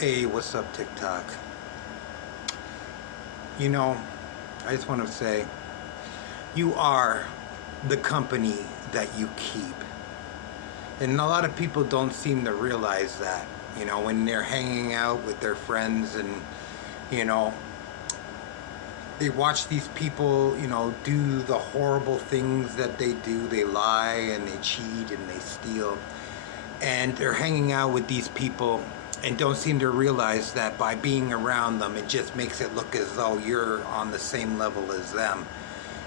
Hey, what's up, TikTok? You know, I just want to say, you are the company that you keep. And a lot of people don't seem to realize that, when they're hanging out with their friends and, you know, they watch these people, do the horrible things that they do. They lie and they cheat and they steal. And they're hanging out with these people and don't seem to realize that by being around them, it just makes it look as though you're on the same level as them.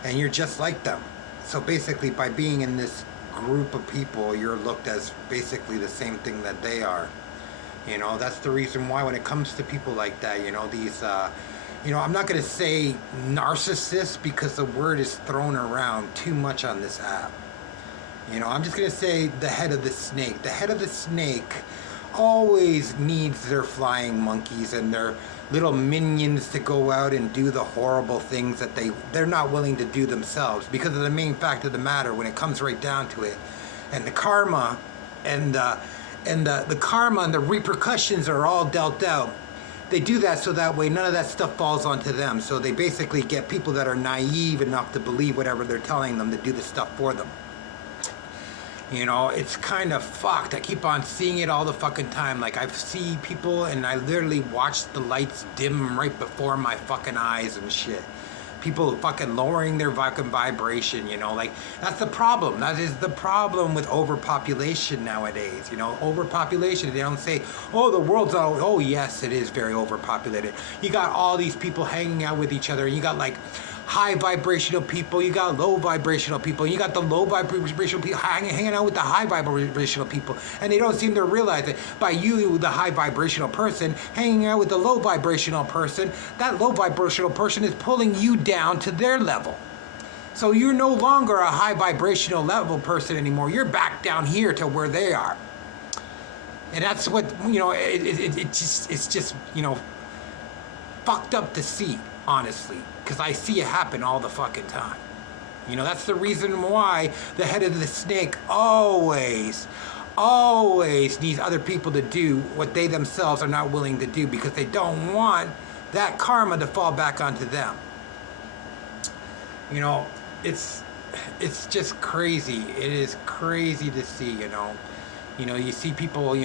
And you're just like them. So basically, by being in this group of people, you're looked as basically the same thing that they are. That's the reason why when it comes to people like that, these, I'm not going to say narcissists because the word is thrown around too much on this app. I'm just going to say the head of the snake. The head of the snake always needs their flying monkeys and their little minions to go out and do the horrible things that they're not willing to do themselves, because of the main fact of the matter when it comes right down to it. And the karma and the karma and the repercussions are all dealt out. They do that so that way none of that stuff falls onto them. So they basically get people that are naive enough to believe whatever they're telling them to do the stuff for them. It's kind of fucked. I keep on seeing it all the fucking time. Like, I see people and I literally watch the lights dim right before my fucking eyes and shit. People fucking lowering their fucking vibration, like, that's the problem. That is the problem with overpopulation nowadays. Overpopulation. They don't say, oh, the world's out. Oh, yes, it is very overpopulated. You got all these people hanging out with each other. You got, like, high vibrational people, you got low vibrational people, you got the low vibrational people hanging out with the high vibrational people, and they don't seem to realize it. By you, the high vibrational person, hanging out with the low vibrational person, that low vibrational person is pulling you down to their level. So you're no longer a high vibrational level person anymore. You're back down here to where they are. And that's what, it's just fucked up to see, honestly, because I see it happen all the fucking time. That's the reason why the head of the snake always needs other people to do what they themselves are not willing to do, because they don't want that karma to fall back onto them. It's just crazy. It is crazy to see, you see people,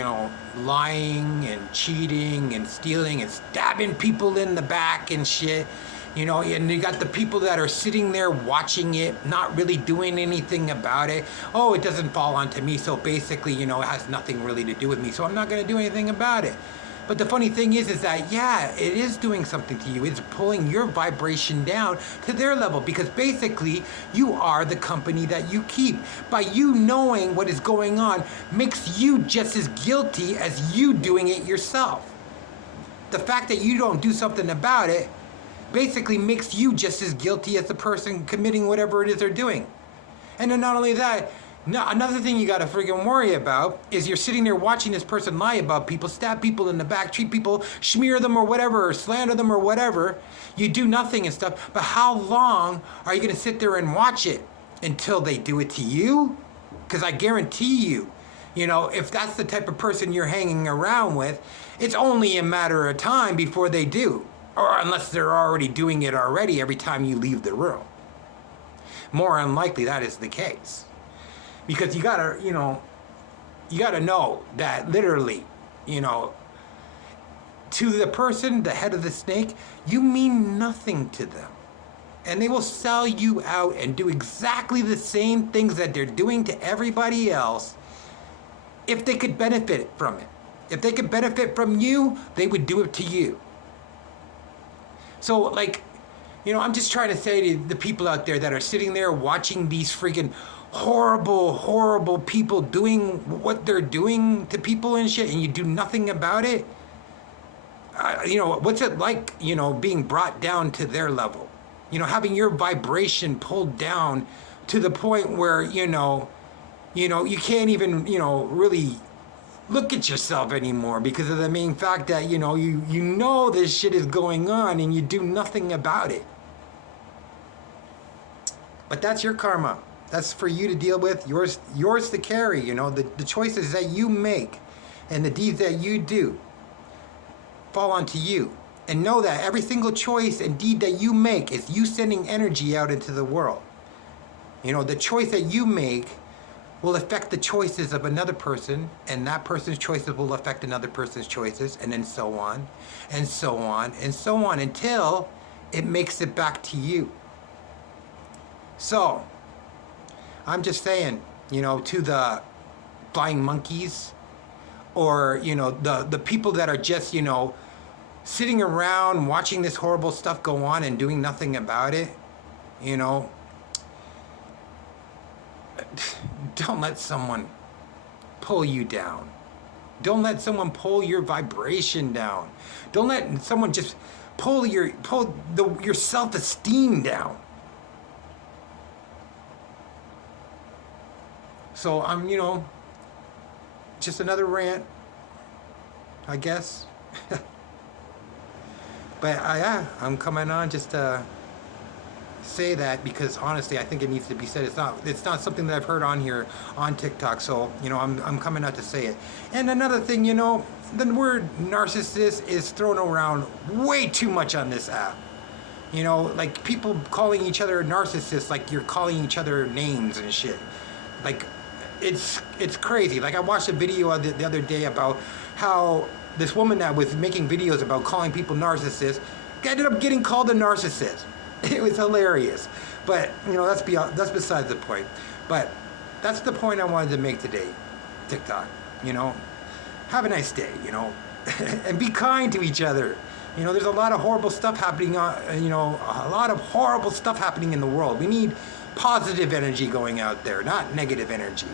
lying and cheating and stealing and stabbing people in the back and shit. And you got the people that are sitting there watching it, not really doing anything about it. Oh, it doesn't fall onto me, so basically, it has nothing really to do with me, so I'm not going to do anything about it. But the funny thing is that, yeah, it is doing something to you. It's pulling your vibration down to their level, because basically you are the company that you keep. By you knowing what is going on makes you just as guilty as you doing it yourself. The fact that you don't do something about it basically makes you just as guilty as the person committing whatever it is they're doing. And then not only that, another thing you got to freaking worry about is you're sitting there watching this person lie about people, stab people in the back, treat people, smear them or whatever, or slander them or whatever. You do nothing and stuff. But how long are you going to sit there and watch it until they do it to you? Because I guarantee you, if that's the type of person you're hanging around with, it's only a matter of time before they do. Or unless they're already doing it already every time you leave the room. More unlikely that is the case. Because you gotta know that literally, to the person, the head of the snake, you mean nothing to them. And they will sell you out and do exactly the same things that they're doing to everybody else if they could benefit from it. If they could benefit from you, they would do it to you. So, like, I'm just trying to say to the people out there that are sitting there watching these freaking horrible people doing what they're doing to people and shit, and you do nothing about it. What's it like, being brought down to their level? Having your vibration pulled down to the point where, you can't even, really look at yourself anymore, because of the main fact that, you know this shit is going on and you do nothing about it. But that's your karma. That's for you to deal with. Yours to carry, the choices that you make and the deeds that you do. fall onto you. And know that every single choice and deed that you make is you sending energy out into the world. You know, the choice that you make will affect the choices of another person, and that person's choices will affect another person's choices, and then so on, and so on, and so on, until it makes it back to you. So, I'm just saying, you know, to the flying monkeys, or, you know, the people that are just, you know, sitting around watching this horrible stuff go on and doing nothing about it, you know, don't let someone pull you down. Don't let someone pull your vibration down. Don't let someone just pull your self-esteem down. So I'm, you know, just another rant, I guess. But I'm coming on just to say that because honestly, I think it needs to be said. It's not something that I've heard on here on TikTok. So, you know, I'm coming out to say it. And another thing, you know, the word narcissist is thrown around way too much on this app. You know, like people calling each other narcissists, like you're calling each other names and shit. Like, it's crazy. Like I watched a video the other day about how this woman that was making videos about calling people narcissists ended up getting called a narcissist. It was hilarious. But, you know, that's besides the point. But that's the point I wanted to make today, TikTok. You know, have a nice day, you know, and be kind to each other. You know, there's a lot of horrible stuff happening you know, a lot of horrible stuff happening in the world. We need positive energy going out there, not negative energy.